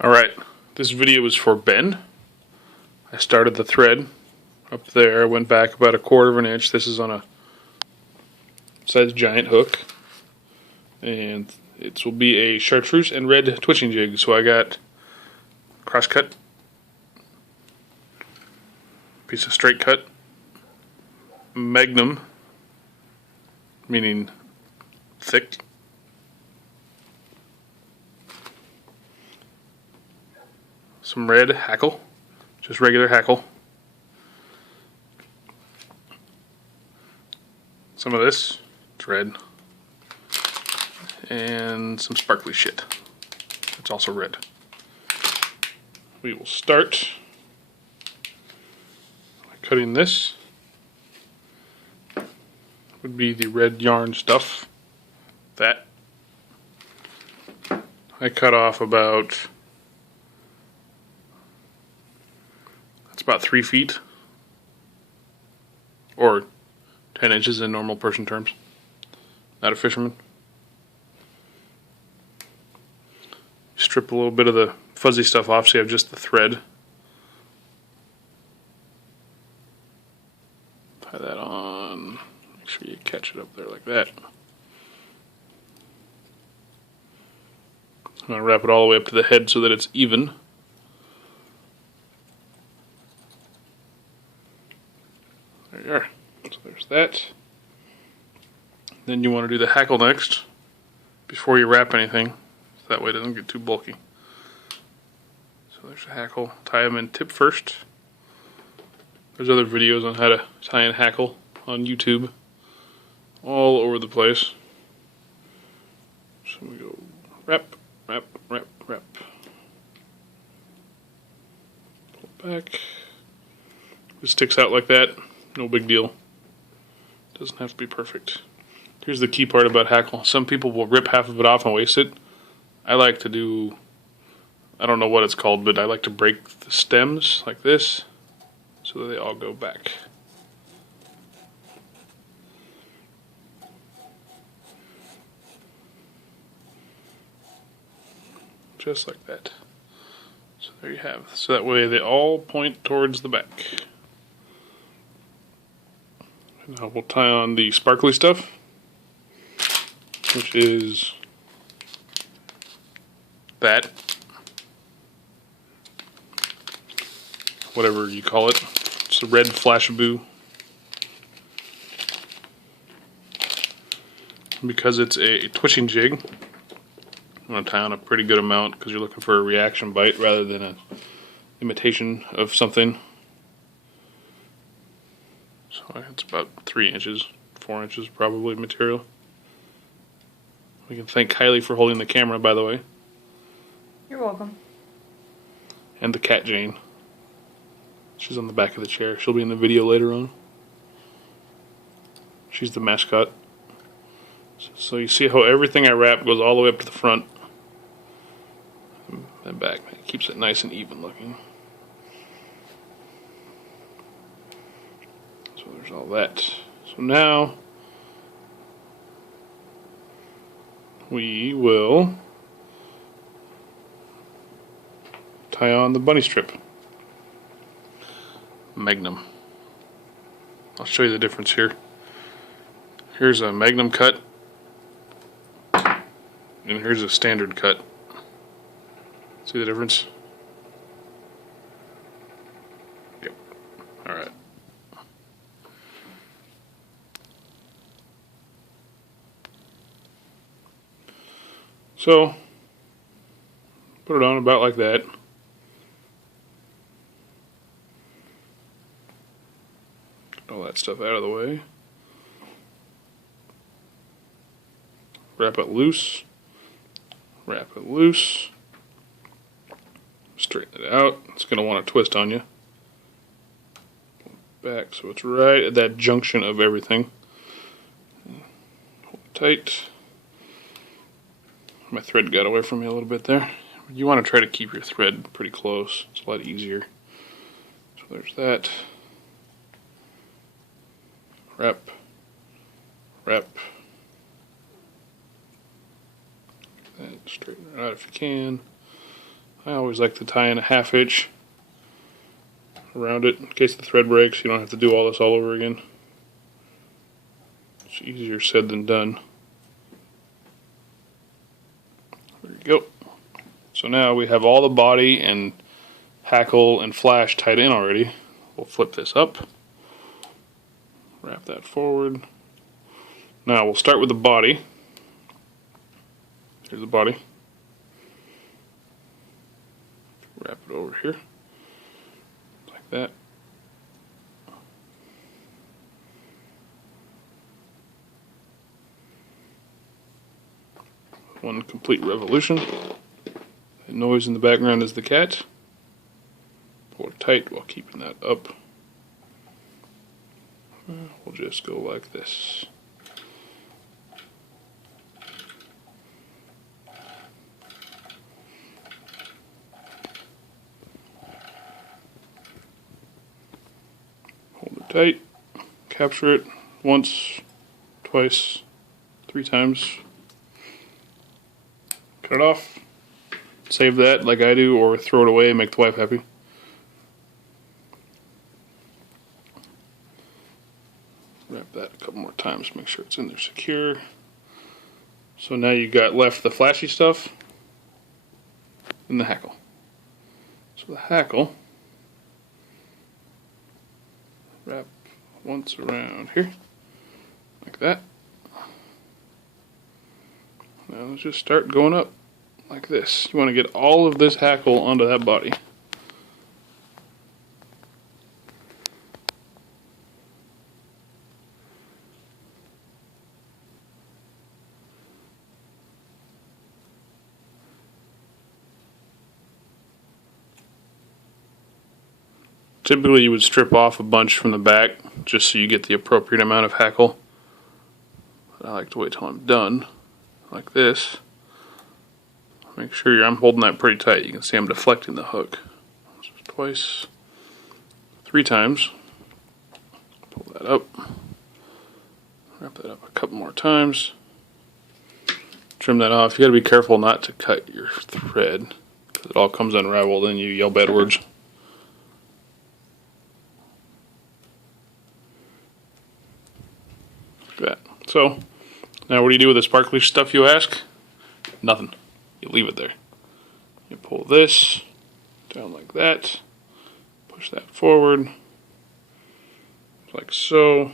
Alright, this video is for Ben. I started the thread up there, went back about 1/4 of an inch. This is on a size giant hook. And it will be a chartreuse and red twitching jig. So I got cross cut, piece of straight cut, magnum, meaning thick, some red hackle, just regular hackle, some of this, it's red, and some sparkly shit, it's also red. We will start by cutting this. Would be the red yarn stuff. That I cut off about, that's about 3 feet or 10 inches in normal person terms. Not a fisherman. Strip a little bit of the fuzzy stuff off so you have just the thread. Tie that on. Make sure you catch it up there like that. I'm going to wrap it all the way up to the head so that it's even. There you are. So there's that. Then you want to do the hackle next before you wrap anything. So that way it doesn't get too bulky. So there's the hackle. Tie them in tip first. There's other videos on how to tie in hackle on YouTube. All over the place. So we go wrap, wrap, wrap, wrap. Pull it back. It sticks out like that. No big deal. Doesn't have to be perfect. Here's the key part about hackle. Some people will rip half of it off and waste it. I like to do, I don't know what it's called, but I like to break the stems like this so that they all go back. Just like that. So there you have. So that way they all point towards the back. And now we'll tie on the sparkly stuff, which is that. Whatever you call it. It's a red flashaboo. Because it's a twitching jig, I'm going to tie on a pretty good amount because you're looking for a reaction bite rather than an imitation of something. So it's about 3 inches, 4 inches probably material. We can thank Kylie for holding the camera, by the way. You're welcome. And the cat Jane. She's on the back of the chair. She'll be in the video later on. She's the mascot. So you see how everything I wrap goes all the way up to the front and back. It keeps it nice and even looking. So there's all that. So now we will tie on the bunny strip. Magnum. I'll show you the difference here. Here's a magnum cut. And here's a standard cut. See the difference? Yep. Alright. So, put it on about like that. Get all that stuff out of the way. Wrap it loose. Wrap it loose. Straighten it out. It's going to want to twist on you. Back so it's right at that junction of everything. Hold it tight. My thread got away from me a little bit there. You want to try to keep your thread pretty close. It's a lot easier. So there's that. Wrap. Wrap. Straighten it out if you can. I always like to tie in a 1/2 inch around it in case the thread breaks. You don't have to do all this all over again. It's easier said than done. There you go. So now we have all the body and hackle and flash tied in already. We'll flip this up, wrap that forward. Now we'll start with the body. Here's the body. Wrap it over here, like that. One complete revolution. The noise in the background is the cat. Pull it tight while keeping that up. We'll just go like this. Hold it tight. Capture it once, twice, 3 times. Cut it off. Save that like I do, or throw it away and make the wife happy. Wrap that a couple more times, make sure it's in there secure. So now you got left the flashy stuff and the hackle. So the hackle, wrap once around here, like that. Now let's just start going up like this. You want to get all of this hackle onto that body. Typically you would strip off a bunch from the back just so you get the appropriate amount of hackle. But I like to wait till I'm done, like this. Make sure I'm holding that pretty tight. You can see I'm deflecting the hook. Just twice, 3 times. Pull that up. Wrap that up a couple more times. Trim that off. You gotta be careful not to cut your thread, because it all comes unraveled and you yell bad words. That. So, now what do you do with the sparkly stuff, you ask? Nothing. You leave it there. You pull this down like that, push that forward, like so.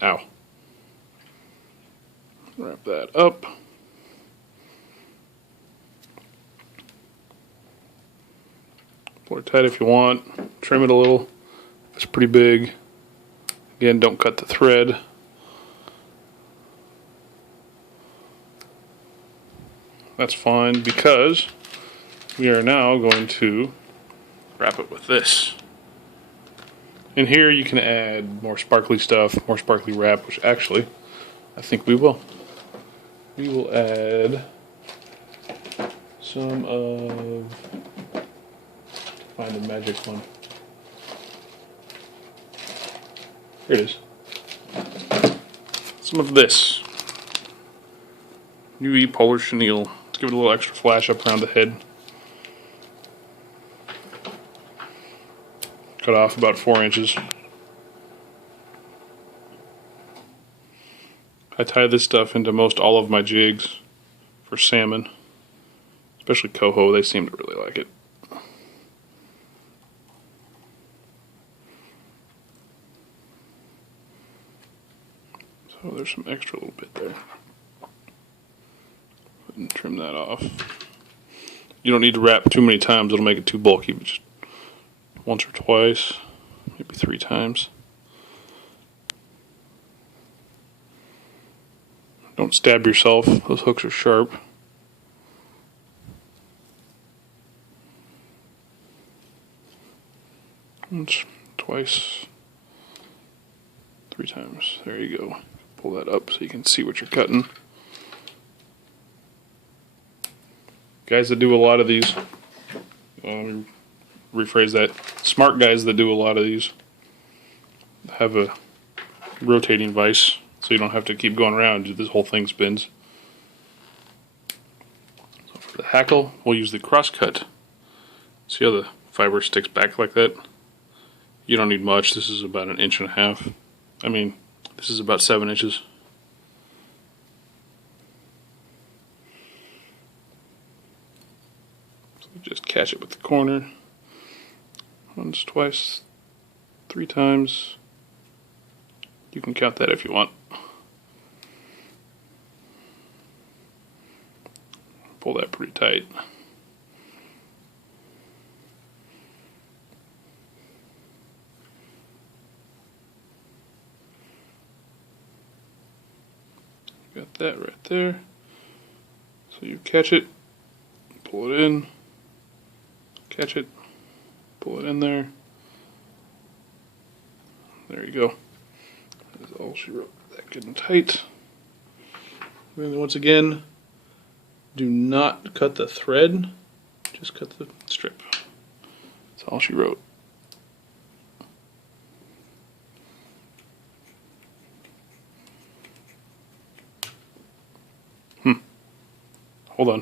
Ow. Wrap that up. Pull it tight if you want. Trim it a little. It's pretty big. Again, don't cut the thread. That's fine, because we are now going to wrap it with this. In here you can add more sparkly stuff, more sparkly wrap, which actually I think we will. We will add some of, find a magic one. Here it is. Some of this. UE Polar Chenille. Let's give it a little extra flash up around the head. Cut off about 4 inches. I tie this stuff into most all of my jigs for salmon, especially coho. They seem to really like it. So there's some extra little bit there. And trim that off. You don't need to wrap too many times, it'll make it too bulky, but just once or twice, maybe 3 times. Don't stab yourself, those hooks are sharp. Once, twice, 3 times. There you go. Pull that up so you can see what you're cutting. Guys that do a lot of these, rephrase that, smart guys that do a lot of these have a rotating vise so you don't have to keep going around. This whole thing spins. hackle, we'll use the crosscut. See how the fiber sticks back like that? You don't need much. This is about 1.5 inches. I mean, this is about 7 inches. So just catch it with the corner. Once, twice, 3 times. You can count that if you want. Pull that pretty tight. Got that right there. So you catch it, pull it in, catch it, pull it in there. There you go. That's all she wrote. That good and tight. And once again, do not cut the thread, just cut the strip. That's all she wrote. Hold on.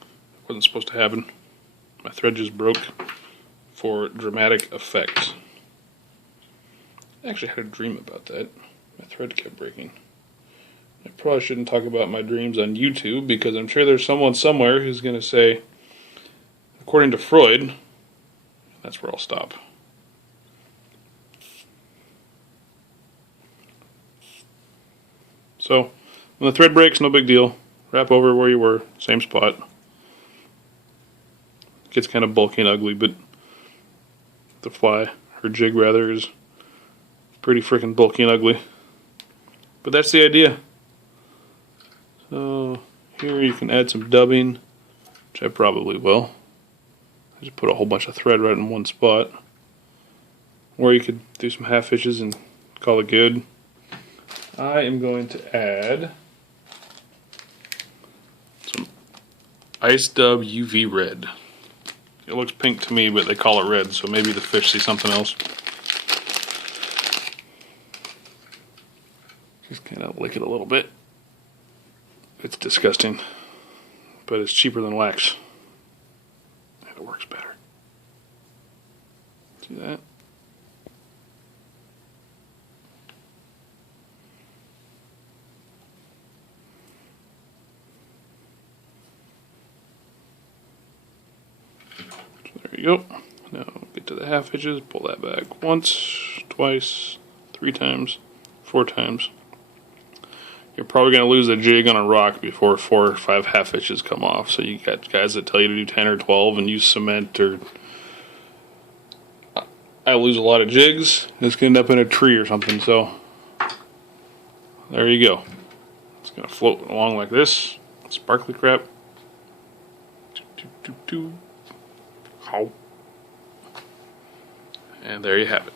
That wasn't supposed to happen. My thread just broke for dramatic effect. I actually had a dream about that. My thread kept breaking. I probably shouldn't talk about my dreams on YouTube because I'm sure there's someone somewhere who's going to say, according to Freud, that's where I'll stop. So, when the thread breaks, no big deal. Wrap over where you were, same spot. It gets kind of bulky and ugly, but the fly, or jig rather, is pretty freaking bulky and ugly. But that's the idea. So here you can add some dubbing, which I probably will. I just put a whole bunch of thread right in one spot. Or you could do some half hitches and call it good. I am going to add some Ice Dub UV Red. It looks pink to me, but they call it red, so maybe the fish see something else. Just kind of lick it a little bit. It's disgusting, but it's cheaper than wax. And it works better. See that? There you go. Now get to the half hitches, pull that back once, twice, 3 times, 4 times. You're probably going to lose a jig on a rock before 4 or 5 half hitches come off. So you got guys that tell you to do 10 or 12 and use cement, or I lose a lot of jigs. It's going to end up in a tree or something. So there you go. It's going to float along like this. Sparkly crap. How? And there you have it.